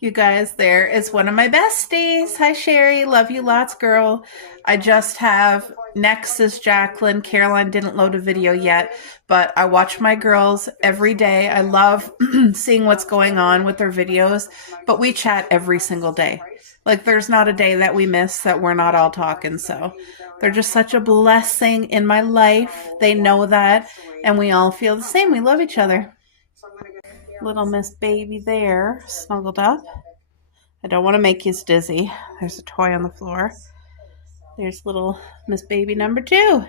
You guys, there is one of my besties. Hi, Sherry. Love you lots, girl. I just have next is Jacqueline. Caroline didn't load a video yet, but I watch my girls every day. I love seeing what's going on with their videos, but we chat every single day. Like, there's not a day that we miss that we're not all talking. So they're just such a blessing in my life. They know that, and we all feel the same. We love each other. Little Miss Baby there, snuggled up. I don't want to make you dizzy. There's a toy on the floor. There's little Miss Baby number 2.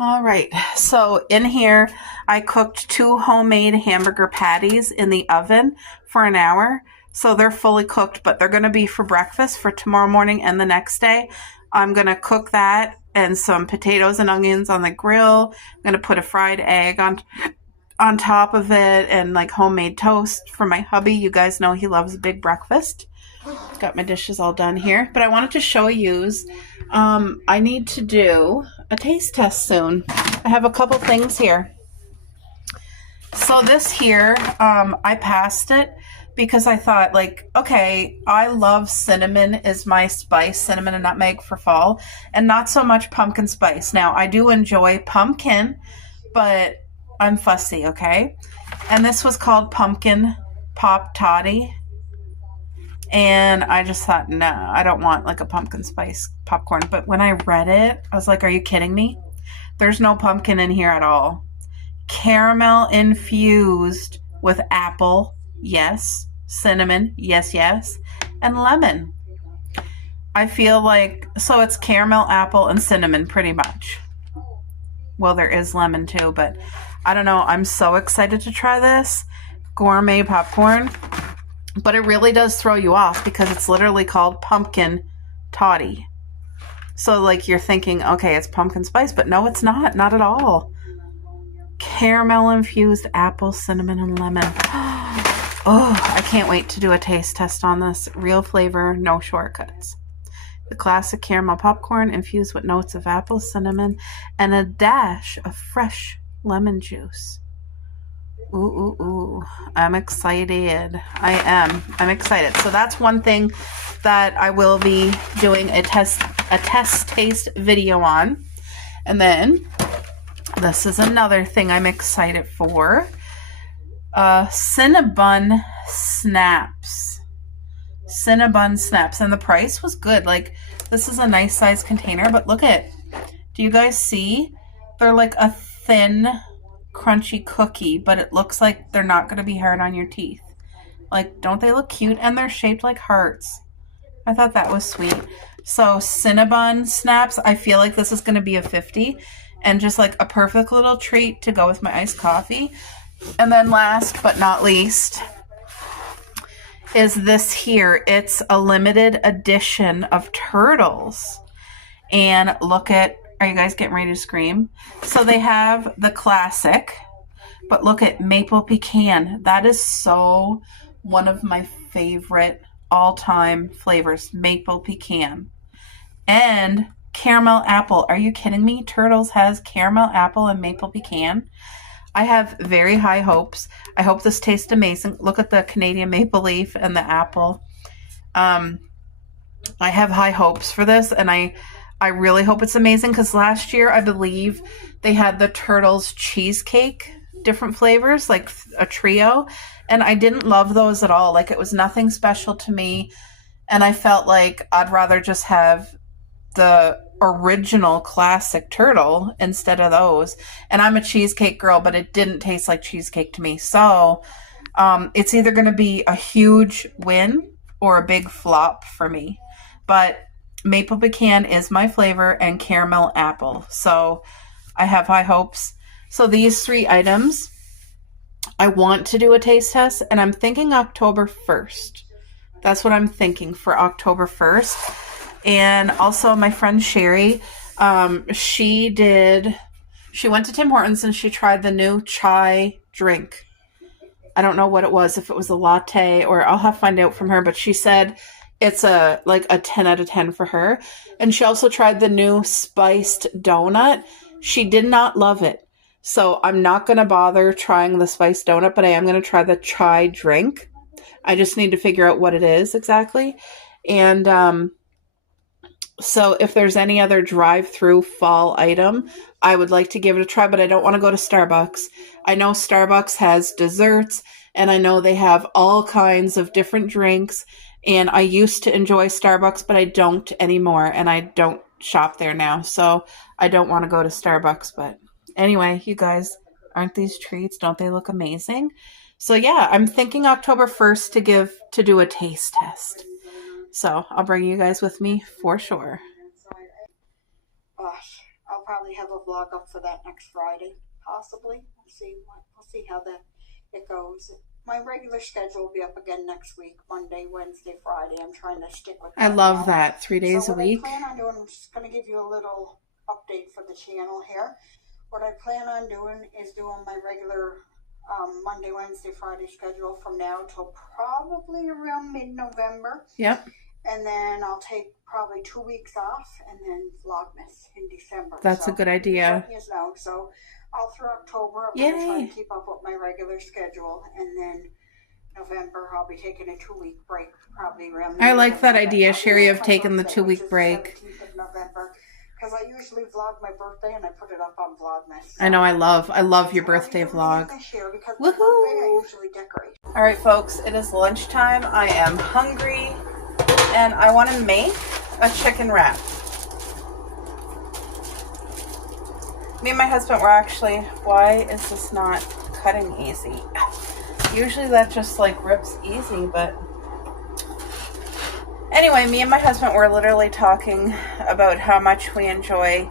All right, so in here, I cooked 2 homemade hamburger patties in the oven for an hour. So they're fully cooked, but they're going to be for breakfast for tomorrow morning and the next day. I'm going to cook that and some potatoes and onions on the grill. I'm going to put a fried egg on top of it and like homemade toast for my hubby. You guys know he loves a big breakfast. Got my dishes all done here, but I wanted to show you. I need to do a taste test soon. I have a couple things here. So this here, I passed it because I thought, like, okay, I love cinnamon is my spice, cinnamon and nutmeg for fall, and not so much pumpkin spice. Now, I do enjoy pumpkin, but I'm fussy, okay? And this was called Pumpkin Pop Toddy. And I just thought, no, I don't want like a pumpkin spice popcorn. But when I read it, I was like, are you kidding me? There's no pumpkin in here at all. Caramel infused with apple, yes. Cinnamon, yes, yes. And lemon. I feel like, so it's caramel, apple, and cinnamon pretty much. Well, there is lemon too, but I don't know. I'm so excited to try this gourmet popcorn, but it really does throw you off because it's literally called Pumpkin Toddy. So like you're thinking, okay, it's pumpkin spice, but no, it's not at all. Caramel infused apple, cinnamon, and lemon. Oh, I can't wait to do a taste test on this. Real flavor, no shortcuts. The classic caramel popcorn infused with notes of apple, cinnamon, and a dash of fresh lemon juice. Ooh, ooh, ooh. I'm excited. I'm excited. So that's one thing that I will be doing a test taste video on. And then this is another thing I'm excited for. Cinnabon Snaps. Cinnabon Snaps. And the price was good. Like, this is a nice size container, but look at, do you guys see? They're like a thin, crunchy cookie, but it looks like they're not going to be hard on your teeth. Like, don't they look cute? And they're shaped like hearts. I thought that was sweet. So Cinnabon Snaps, I feel like this is going to be a 50 and just like a perfect little treat to go with my iced coffee. And then last but not least is this here. It's a limited edition of turtles. And look at, are you guys getting ready to scream? So they have the classic, but look at maple pecan. That is so one of my favorite all-time flavors, maple pecan. And caramel apple. Are you kidding me? Turtles has caramel apple and maple pecan. I have very high hopes. I hope this tastes amazing. Look at the Canadian maple leaf and the apple. I have high hopes for this, and I really hope it's amazing because last year, I believe, they had the Turtles cheesecake, different flavors, like a trio, and I didn't love those at all. Like, it was nothing special to me, and I felt like I'd rather just have the original classic turtle instead of those. And I'm a cheesecake girl, but it didn't taste like cheesecake to me. So it's either going to be a huge win or a big flop for me. But maple pecan is my flavor and caramel apple. So I have high hopes. So these 3 items, I want to do a taste test, and I'm thinking October 1st. That's what I'm thinking for October 1st. And also my friend Sherry, she went to Tim Hortons and she tried the new chai drink. I don't know what it was, if it was a latte, or I'll have to find out from her, but she said it's a 10 out of 10 for her. And she also tried the new spiced donut. She did not love it. So I'm not going to bother trying the spiced donut, but I am going to try the chai drink. I just need to figure out what it is exactly. And so if there's any other drive-through fall item, I would like to give it a try, but I don't want to go to Starbucks. I know Starbucks has desserts, and I know they have all kinds of different drinks, and I used to enjoy Starbucks, but I don't anymore, and I don't shop there now, so I don't want to go to Starbucks. But anyway, you guys, aren't these treats? Don't they look amazing? So yeah, I'm thinking October 1st to do a taste test. So I'll bring you guys with me for sure. Gosh, I'll probably have a vlog up for that next Friday, possibly. We'll see how it goes. My regular schedule will be up again next week, Monday, Wednesday, Friday. I'm trying to stick with that. I love that. 3 days a week. What I plan on doing, I'm just going to give you a little update for the channel here. What I plan on doing is doing my regular Monday, Wednesday, Friday schedule from now till probably around mid-November. Yep. And then I'll take probably 2 weeks off and then Vlogmas in December. That's a good idea. So all through October, I'm going to try to keep up with my regular schedule. And then November, I'll be taking a 2-week break, probably around. I like that idea, Sherry, of taking the 2-week break. 17th of November. Because I usually vlog my birthday and I put it up on Vlogmas. I know, I love your birthday vlog. Woohoo! All right, folks, it is lunchtime. I am hungry, and I want to make a chicken wrap. Me and my husband were actually, why is this not cutting easy? Usually that just like rips easy, but anyway, me and my husband were literally talking about how much we enjoy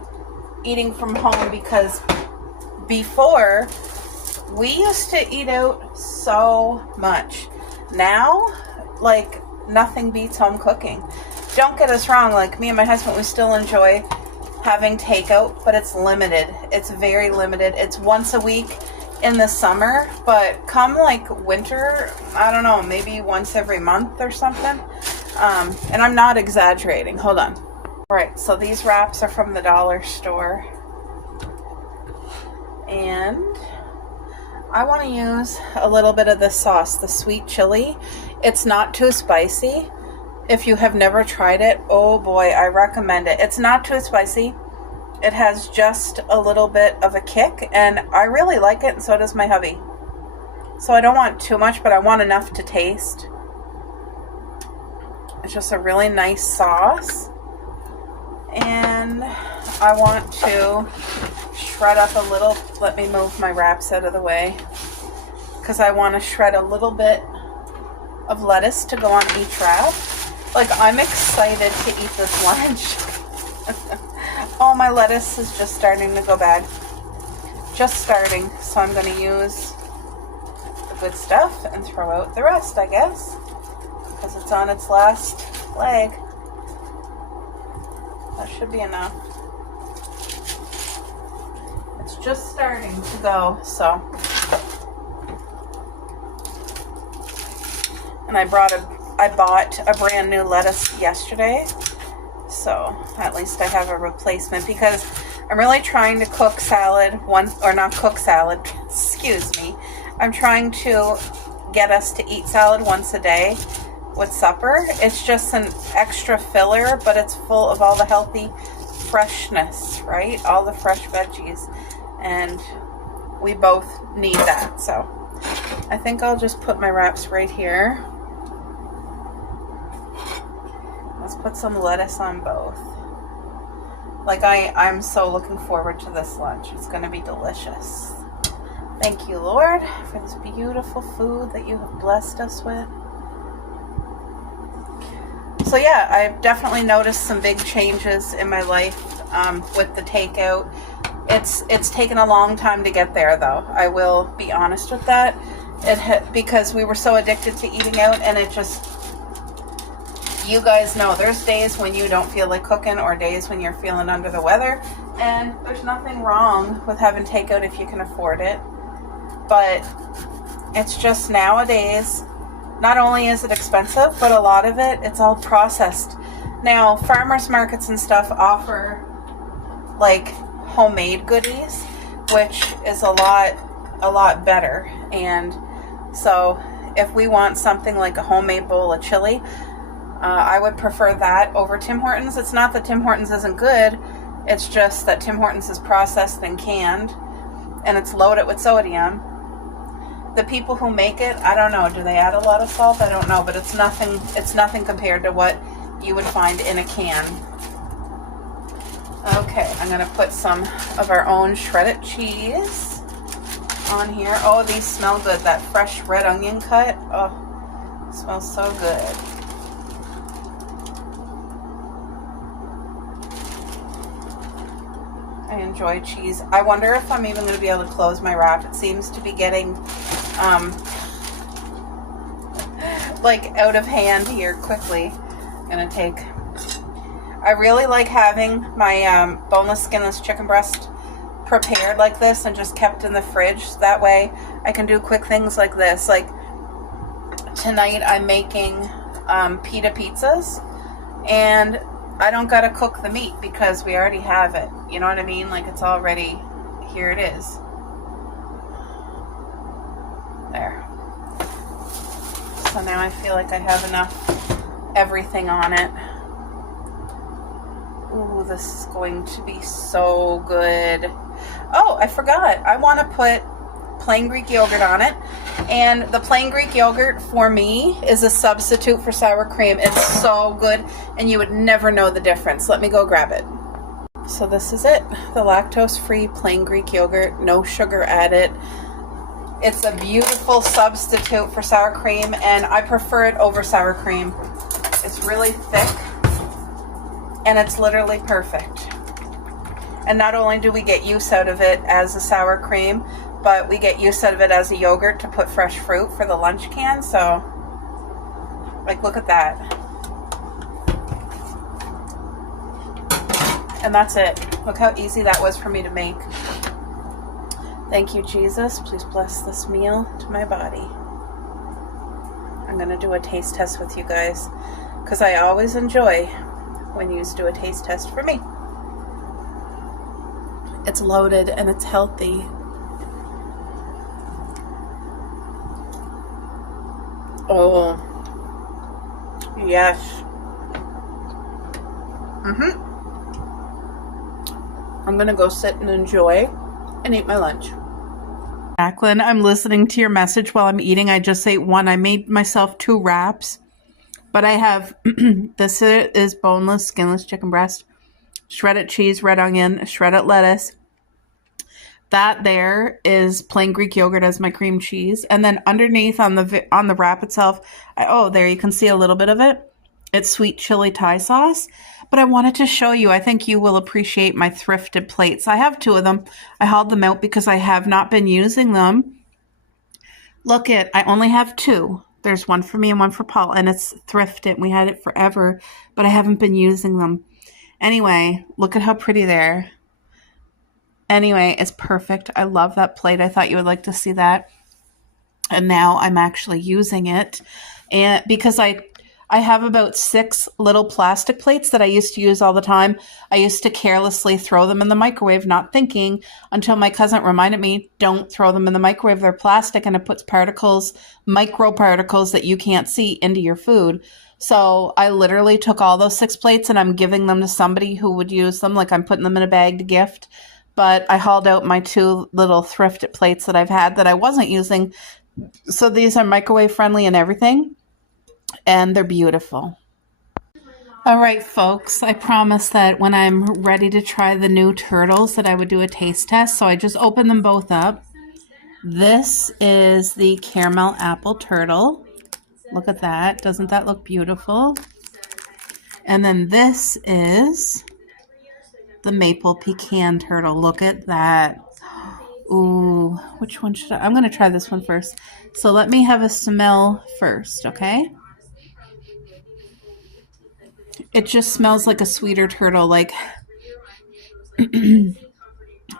eating from home, because before we used to eat out so much. Now, like, nothing beats home cooking. Don't get us wrong, like me and my husband, we still enjoy having takeout, but it's limited. It's very limited. It's once a week in the summer, but come like winter, I don't know, maybe once every month or something. And I'm not exaggerating. Hold on. All right, so these wraps are from the dollar store. And I want to use a little bit of this sauce, the sweet chili. It's not too spicy. If you have never tried it, oh boy, I recommend it. It's not too spicy. It has just a little bit of a kick, and I really like it, and so does my hubby. So I don't want too much, but I want enough to taste. It's just a really nice sauce. And I want to shred up a little, let me move my wraps out of the way, because I want to shred a little bit of lettuce to go on each wrap. Like, I'm excited to eat this lunch. Oh, my lettuce is just starting to go bad. Just starting. So I'm going to use the good stuff and throw out the rest, I guess, because it's on its last leg. That should be enough. It's just starting to go, so. And I bought a brand new lettuce yesterday, so at least I have a replacement, because I'm really trying to cook salad excuse me. I'm trying to get us to eat salad once a day with supper. It's just an extra filler, but it's full of all the healthy freshness, right? All the fresh veggies, and we both need that. So I think I'll just put my wraps right here. Let's put some lettuce on both. Like, I'm so looking forward to this lunch. It's going to be delicious. Thank you, Lord, for this beautiful food that you have blessed us with. So yeah, I've definitely noticed some big changes in my life with the takeout. It's taken a long time to get there, though. I will be honest with that. Because we were so addicted to eating out, and it just, you guys know, there's days when you don't feel like cooking, or days when you're feeling under the weather, and there's nothing wrong with having takeout if you can afford it. But it's just nowadays, not only is it expensive, but a lot of it's all processed. Now, farmers markets and stuff offer like homemade goodies, which is a lot better. And so if we want something like a homemade bowl of chili, I would prefer that over Tim Hortons. It's not that Tim Hortons isn't good. It's just that Tim Hortons is processed and canned, and it's loaded with sodium. The people who make it, I don't know. Do they add a lot of salt? I don't know, but it's nothing. It's nothing compared to what you would find in a can. Okay, I'm gonna put some of our own shredded cheese on here. Oh, these smell good. That fresh red onion cut. Oh, smells so good. I enjoy cheese. I wonder if I'm even going to be able to close my wrap. It seems to be getting like out of hand here quickly. I'm going to take... I really like having my boneless, skinless chicken breast prepared like this and just kept in the fridge. That way I can do quick things like this. Like tonight I'm making pita pizzas, and I don't gotta cook the meat because we already have it. You know what I mean? Like it's already, here it is. There. So now I feel like I have enough everything on it. Ooh, this is going to be so good. Oh, I forgot. I want to put plain Greek yogurt on it. And the plain Greek yogurt for me is a substitute for sour cream. It's so good, and you would never know the difference. Let me go grab it. So this is it. The lactose-free plain Greek yogurt, no sugar added. It's a beautiful substitute for sour cream, and I prefer it over sour cream. It's really thick, and it's literally perfect. And not only do we get use out of it as a sour cream, but we get use out of it as a yogurt to put fresh fruit for the lunch can. So, like, look at that. And that's it. Look how easy that was for me to make. Thank you, Jesus. Please bless this meal to my body. I'm going to do a taste test with you guys, because I always enjoy when you do a taste test for me. It's loaded and it's healthy. Oh, yes. I'm going to go sit and enjoy and eat my lunch. Jacqueline, I'm listening to your message while I'm eating. I just ate one. I made myself 2 wraps, but I have, this is boneless, skinless chicken breast, shredded cheese, red onion, shredded lettuce. That there is plain Greek yogurt as my cream cheese. And then underneath on the wrap itself, there you can see a little bit of it. It's sweet chili Thai sauce. But I wanted to show you, I think you will appreciate my thrifted plates. I have 2 of them. I hauled them out because I have not been using them. Look I only have 2. There's one for me and one for Paul, and it's thrifted. We had it forever, but I haven't been using them. Anyway, look at how pretty they're. Anyway, it's perfect. I love that plate. I thought you would like to see that. And now I'm actually using it. And because I have about 6 little plastic plates that I used to use all the time. I used to carelessly throw them in the microwave, not thinking, until my cousin reminded me, don't throw them in the microwave. They're plastic and it puts particles, microparticles that you can't see into your food. So I literally took all those 6 plates and I'm giving them to somebody who would use them. Like I'm putting them in a bag to gift. But I hauled out my 2 little thrifted plates that I've had that I wasn't using. So these are microwave friendly and everything. And they're beautiful. All right, folks. I promised that when I'm ready to try the new turtles that I would do a taste test. So I just opened them both up. This is the caramel apple turtle. Look at that. Doesn't that look beautiful? And then this is the maple pecan turtle. Look at that. Ooh, which one should I'm going to try this one first. So let me have a smell first, okay? It just smells like a sweeter turtle. Like, I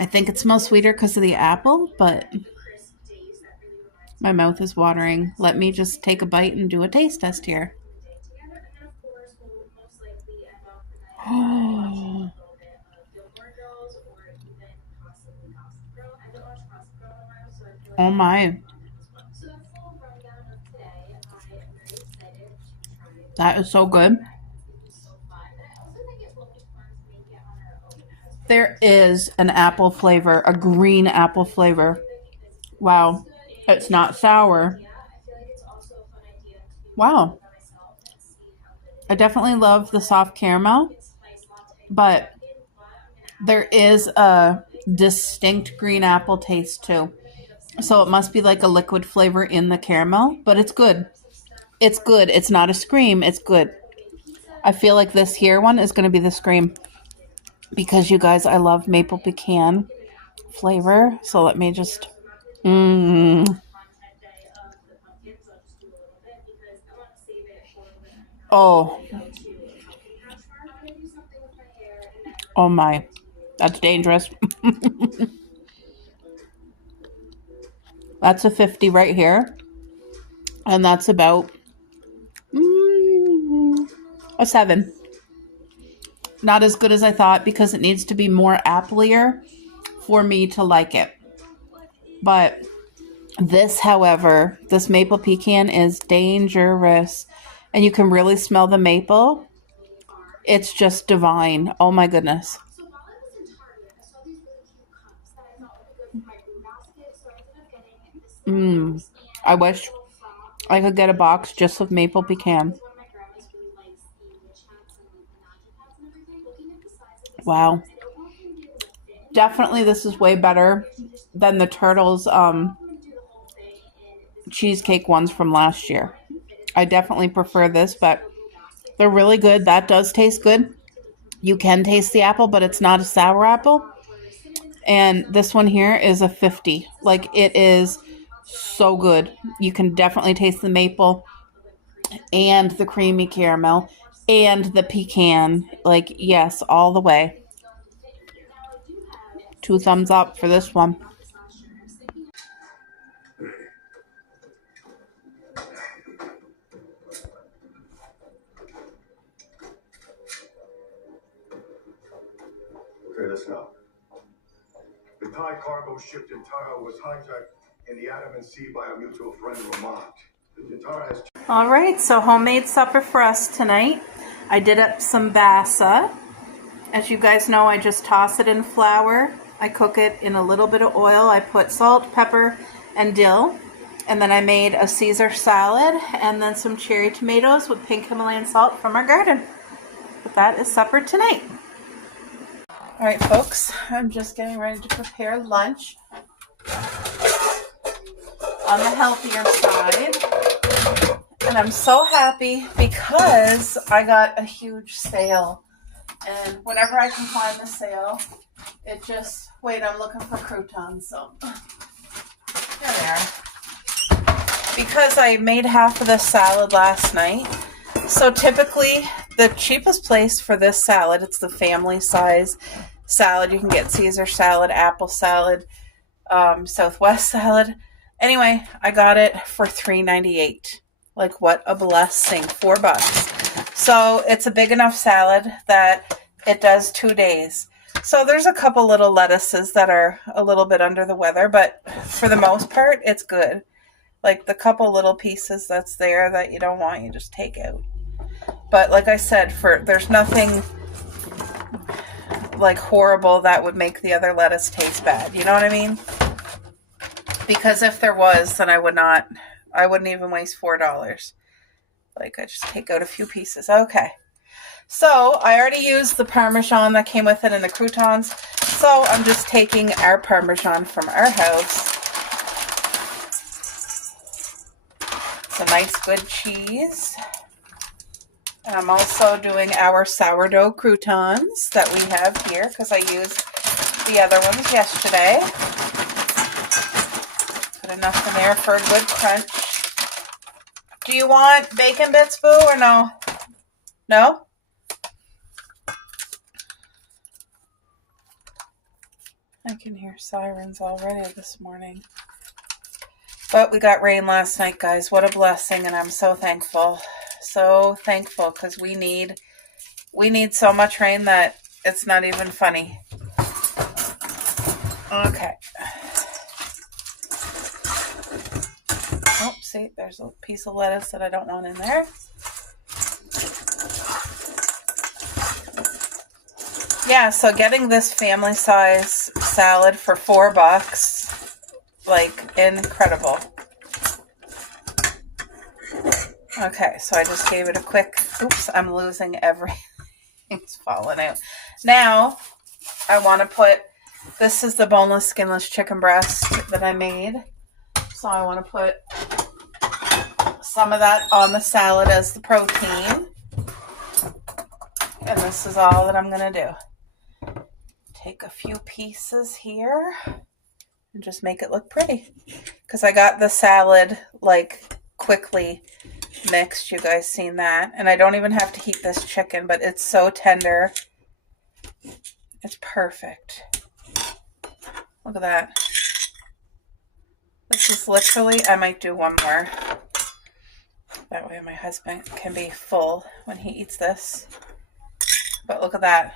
think it smells sweeter because of the apple, but my mouth is watering. Let me just take a bite and do a taste test here. Oh. Oh my. That is so good. There is an apple flavor, a green apple flavor. Wow. It's not sour. Wow. I definitely love the soft caramel, but there is a distinct green apple taste too. So it must be like a liquid flavor in the caramel, but it's good. It's good. It's not a scream. It's good. I feel like this here one is going to be the scream because you guys, I love maple pecan flavor. So let me just... Oh. Oh my. That's dangerous. That's a 50 right here. And that's about a 7. Not as good as I thought because it needs to be more applier for me to like it. But this, however, this maple pecan is dangerous. And you can really smell the maple. It's just divine. Oh my goodness. I wish I could get a box just of maple pecan. Wow. Definitely this is way better than the Turtles cheesecake ones from last year. I definitely prefer this, but they're really good. That does taste good. You can taste the apple, but it's not a sour apple. And this one here is a 50. Like, it is so good. You can definitely taste the maple and the creamy caramel and the pecan. Like, yes, all the way. 2 thumbs up for this one. Okay, let's go. The Thai cargo ship Tintara was hijacked in the Andaman Sea by a mutual friend, Ramad. The Tintara has... All right, so homemade supper for us tonight. I did up some basa. As you guys know, I just toss it in flour. I cook it in a little bit of oil. I put salt, pepper, and dill. And then I made a Caesar salad and then some cherry tomatoes with pink Himalayan salt from our garden. But that is supper tonight. All right, folks, I'm just getting ready to prepare lunch on the healthier side. And I'm so happy because I got a huge sale. And whenever I can find the sale, it just... Wait, I'm looking for croutons, so... There they are. Because I made half of the salad last night. So typically, the cheapest place for this salad, it's the family size salad. You can get Caesar salad, apple salad, Southwest salad. Anyway, I got it for $3.98. Like, what a blessing. $4. So it's a big enough salad that it does 2 days. So there's a couple little lettuces that are a little bit under the weather, but for the most part, it's good. Like the couple little pieces that's there that you don't want, you just take out. But like I said, there's nothing like horrible that would make the other lettuce taste bad. You know what I mean? Because if there was, then I wouldn't even waste $4. Like, I just take out a few pieces. Okay. So I already used the Parmesan that came with it and the croutons. So I'm just taking our Parmesan from our house. It's a nice good cheese. And I'm also doing our sourdough croutons that we have here because I used the other ones yesterday. Put enough in there for a good crunch. Do you want bacon bits, Boo, or no? No? I can hear sirens already this morning. But we got rain last night, guys. What a blessing, and I'm so thankful. So thankful, because we need so much rain that it's not even funny. Okay. Oh, see, there's a piece of lettuce that I don't want in there. Yeah, so getting this family size salad for $4, like, incredible. Okay, so I just gave it a quick, oops, I'm losing everything. It's falling out. Now, I want to put, this is the boneless, skinless chicken breast that I made. So I want to put some of that on the salad as the protein. And this is all that I'm going to do. Take a few pieces here and just make it look pretty. Because I got the salad, like, quickly mixed. You guys seen that? And I don't even have to heat this chicken, but it's so tender. It's perfect. Look at that. This is literally, I might do one more. That way my husband can be full when he eats this. But look at that.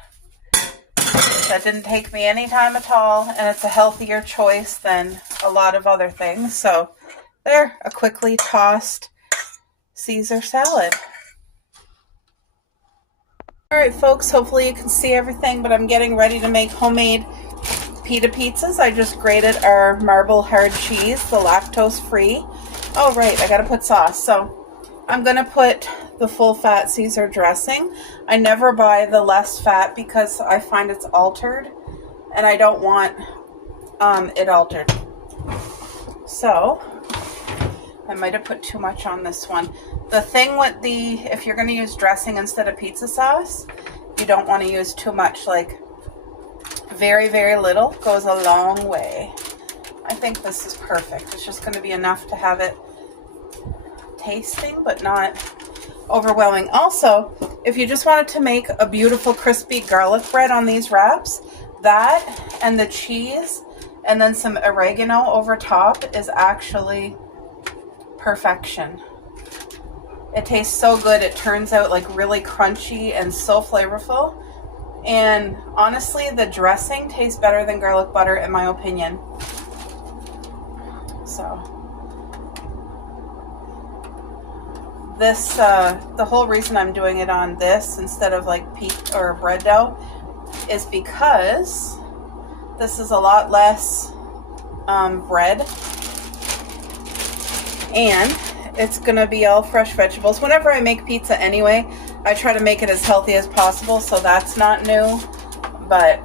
That didn't take me any time at all, and it's a healthier choice than a lot of other things. So there, a quickly tossed Caesar salad. Alright folks, hopefully you can see everything, but I'm getting ready to make homemade pita pizzas. I just grated our marble hard cheese, the lactose free. Oh right, I gotta put sauce. So I'm gonna put the full fat Caesar dressing. I never buy the less fat because I find it's altered and I don't want it altered. So I might have put too much on this one. The thing with if you're going to use dressing instead of pizza sauce, you don't want to use too much. Like, very, very little goes a long way. I think this is perfect. It's just going to be enough to have it tasting, but not overwhelming. Also, if you just wanted to make a beautiful crispy garlic bread on these wraps, that and the cheese and then some oregano over top is actually perfection. It tastes so good. It turns out like really crunchy and so flavorful. And honestly, the dressing tastes better than garlic butter in my opinion. So this, the whole reason I'm doing it on this instead of like peak or bread dough is because this is a lot less bread. And it's going to be all fresh vegetables. Whenever I make pizza anyway, I try to make it as healthy as possible, so that's not new. But,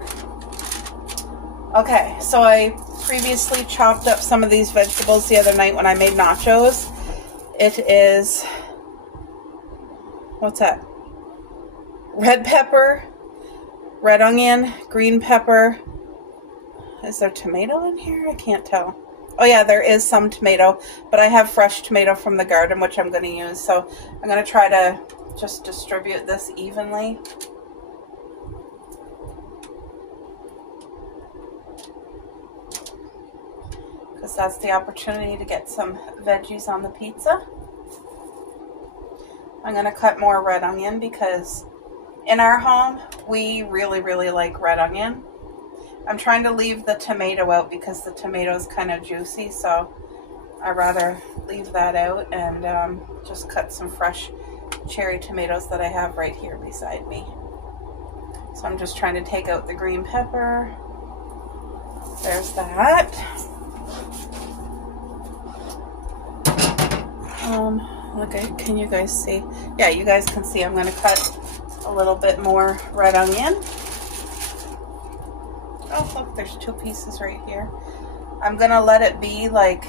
okay, so I previously chopped up some of these vegetables the other night when I made nachos. It is, what's that? Red pepper, red onion, green pepper. Is there tomato in here? I can't tell. Oh yeah, there is some tomato, but I have fresh tomato from the garden, which I'm going to use. So I'm going to try to just distribute this evenly. Because that's the opportunity to get some veggies on the pizza. I'm going to cut more red onion because in our home, we really, really like red onion. I'm trying to leave the tomato out because the tomato is kind of juicy, so I'd rather leave that out and just cut some fresh cherry tomatoes that I have right here beside me. So I'm just trying to take out the green pepper. There's that. Okay, can you guys see? Yeah, you guys can see I'm going to cut a little bit more red onion. Oh, look, there's two pieces right here. I'm going to let it be, like,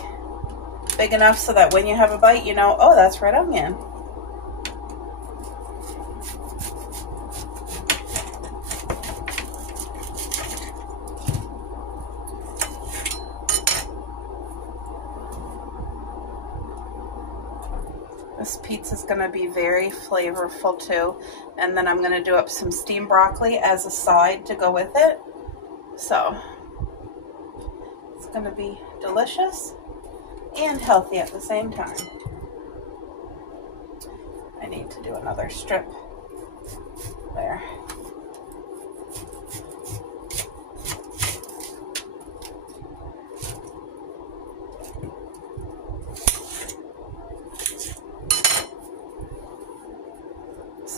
big enough so that when you have a bite, you know, oh, that's red onion. This pizza's going to be very flavorful, too. And then I'm going to do up some steamed broccoli as a side to go with it. So, it's going to be delicious and healthy at the same time. I need to do another strip there.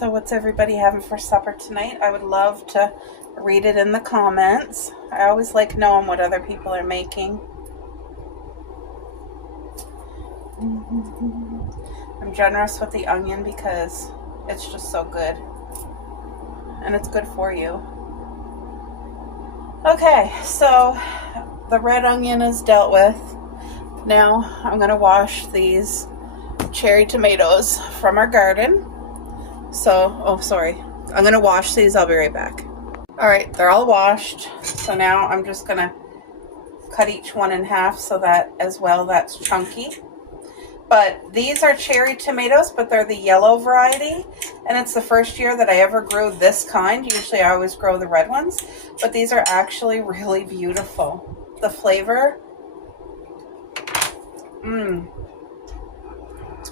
So what's everybody having for supper tonight? I would love to read it in the comments. I always like knowing what other people are making. I'm generous with the onion because it's just so good. And it's good for you. Okay, so the red onion is dealt with. Now I'm going to wash these cherry tomatoes from our garden. So, I'm going to wash these. I'll be right back. All right, they're all washed. So now I'm just going to cut each one in half so that as well that's chunky. But these are cherry tomatoes, but they're the yellow variety. And it's the first year that I ever grew this kind. Usually I always grow the red ones. But these are actually really beautiful. The flavor,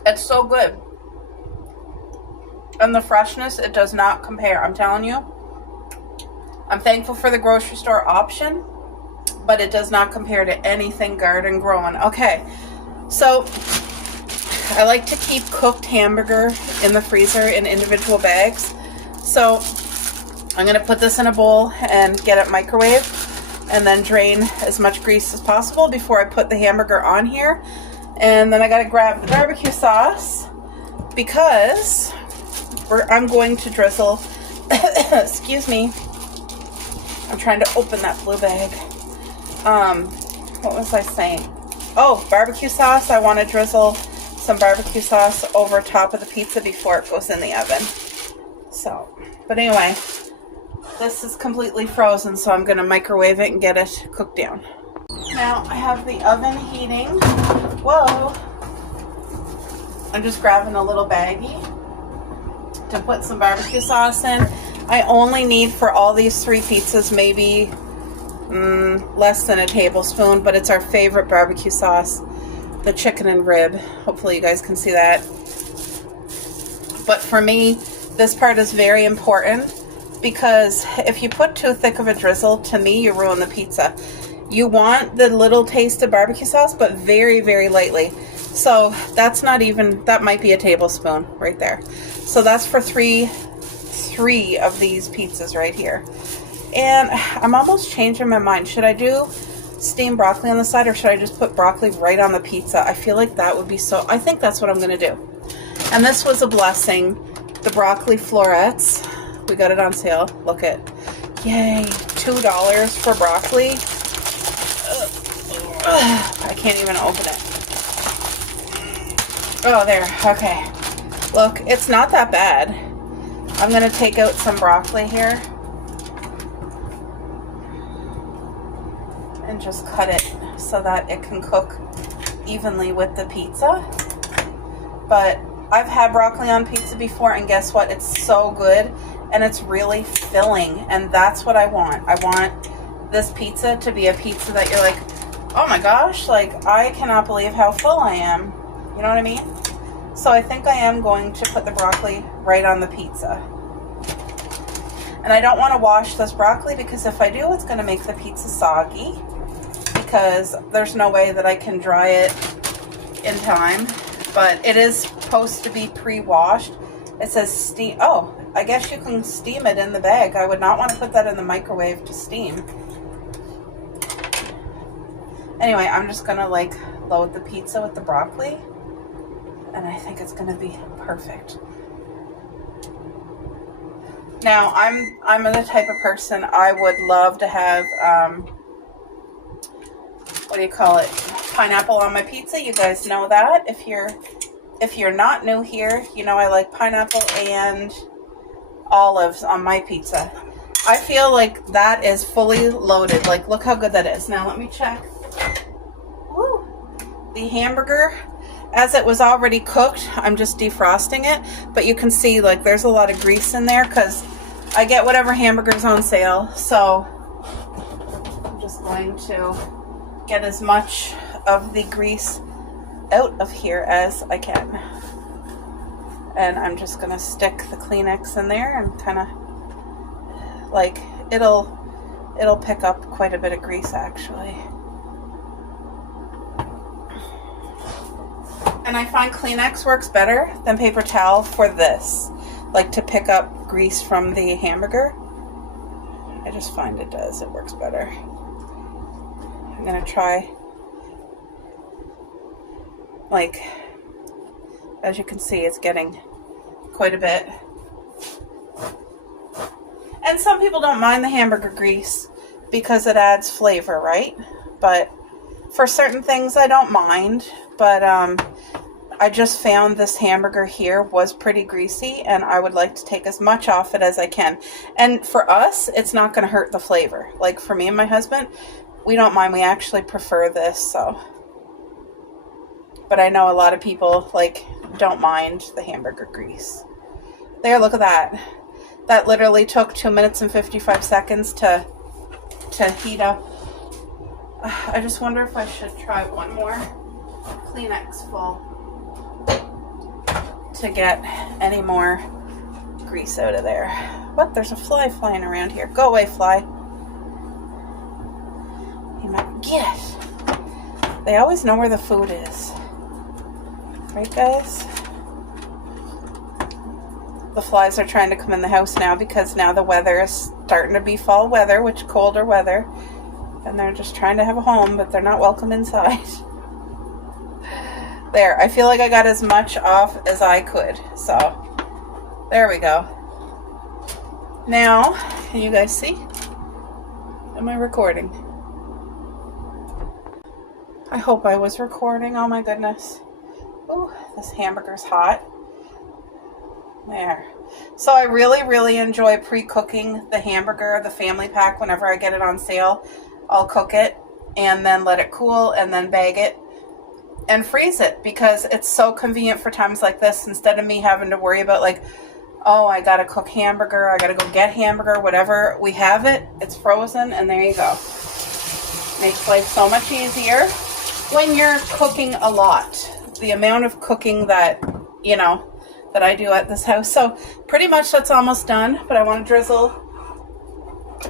it's so good. And the freshness, it does not compare. I'm telling you. I'm thankful for the grocery store option, but it does not compare to anything garden growing. Okay, so I like to keep cooked hamburger in the freezer in individual bags. So I'm going to put this in a bowl and get it microwaved and then drain as much grease as possible before I put the hamburger on here. And then I got to grab the barbecue sauce because I'm going to drizzle, excuse me, I'm trying to open that blue bag. What was I saying? Oh, barbecue sauce. I want to drizzle some barbecue sauce over top of the pizza before it goes in the oven. So, but anyway, this is completely frozen, so I'm going to microwave it and get it cooked down. Now I have the oven heating. Whoa. I'm just grabbing a little baggie to put some barbecue sauce in. I only need for all these 3 pizzas maybe less than a tablespoon, but it's our favorite barbecue sauce, the chicken and rib. Hopefully you guys can see that. But for me, this part is very important because if you put too thick of a drizzle, to me, you ruin the pizza. You want the little taste of barbecue sauce, but very, very lightly. So that's not even, that might be a tablespoon right there. So that's for three of these pizzas right here. And I'm almost changing my mind. Should I do steamed broccoli on the side or should I just put broccoli right on the pizza? I feel like that would be so, I think that's what I'm going to do. And this was a blessing. The broccoli florets. We got it on sale. Look at, yay, $2 for broccoli. I can't even open it. Oh, there. Okay. Look, it's not that bad. I'm going to take out some broccoli here and just cut it so that it can cook evenly with the pizza. But I've had broccoli on pizza before, and guess what? It's so good, and it's really filling, and that's what I want. I want this pizza to be a pizza that you're like, oh my gosh, like, I cannot believe how full I am. You know what I mean? So I think I am going to put the broccoli right on the pizza. And I don't want to wash this broccoli because if I do, it's going to make the pizza soggy because there's no way that I can dry it in time. But it is supposed to be pre-washed. It says steam. Oh, I guess you can steam it in the bag. I would not want to put that in the microwave to steam. Anyway, I'm just going to like load the pizza with the broccoli. And I think it's going to be perfect. Now, I'm the type of person, I would love to have, what do you call it? Pineapple on my pizza. You guys know that. If you're not new here, you know I like pineapple and olives on my pizza. I feel like that is fully loaded. Like, look how good that is. Now, let me check. Woo. The hamburger, as it was already cooked, I'm just defrosting it. But you can see, like, there's a lot of grease in there because I get whatever hamburger's on sale. So I'm just going to get as much of the grease out of here as I can. And I'm just going to stick the Kleenex in there and kind of, like, it'll pick up quite a bit of grease, actually. And I find Kleenex works better than paper towel for this. like to pick up grease from the hamburger. I just find it does. It works better. I'm going to try, like, as you can see, it's getting quite a bit. And some people don't mind the hamburger grease because it adds flavor, right? But for certain things, I don't mind. But I just found this hamburger here was pretty greasy, and I would like to take as much off it as I can. And for us, it's not going to hurt the flavor. Like for me and my husband, we don't mind. We actually prefer this, so. But I know a lot of people, like, don't mind the hamburger grease. There, look at that. That literally took 2 minutes and 55 seconds to heat up. I just wonder if I should try one more Kleenex full to get any more grease out of there. What? There's a fly flying around here. Go away, fly. You might get it. They always know where the food is. Right, guys? The flies are trying to come in the house now because now the weather is starting to be fall weather, which colder weather. And they're just trying to have a home, but they're not welcome inside. There, I feel like I got as much off as I could. So, there we go. Now, can you guys see? Am I recording? I hope I was recording. Oh my goodness. Ooh, this hamburger's hot. There. So I really, really enjoy pre-cooking the hamburger, the family pack, whenever I get it on sale. I'll cook it and then let it cool and then bag it and freeze it because it's so convenient for times like this. Instead of me having to worry about like, oh, I got to cook hamburger, I got to go get hamburger, whatever. We have it. It's frozen and there you go. Makes life so much easier when you're cooking a lot. The amount of cooking that, you know, that I do at this house. So pretty much that's almost done, but I want to drizzle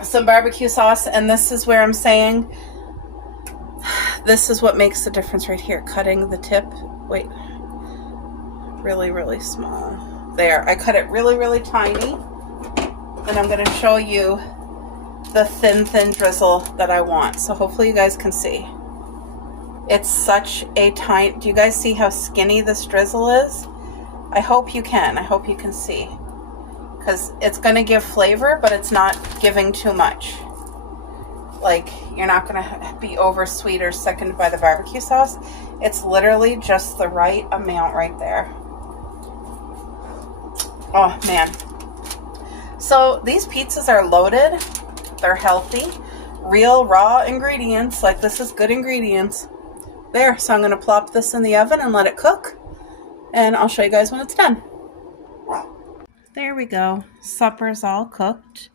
some barbecue sauce, and this is where I'm saying this is what makes the difference right here. Cutting the tip, wait, really, really small. There, I cut it really, really tiny, and I'm going to show you the thin drizzle that I want. So hopefully you guys can see. It's such a tiny, do you guys see how skinny this drizzle is? I hope you can. I hope you can see. Because it's going to give flavor, but it's not giving too much. Like, you're not going to be over sweet or sickened by the barbecue sauce. It's literally just the right amount right there. Oh, man. So, these pizzas are loaded. They're healthy. Real raw ingredients. Like, this is good ingredients. There. So, I'm going to plop this in the oven and let it cook. And I'll show you guys when it's done. There we go. Supper's all cooked.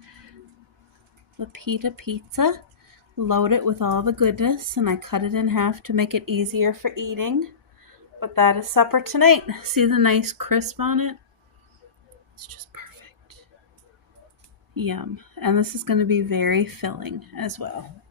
The pita pizza. Load it with all the goodness. And I cut it in half to make it easier for eating. But that is supper tonight. See the nice crisp on it? It's just perfect. Yum. And this is going to be very filling as well.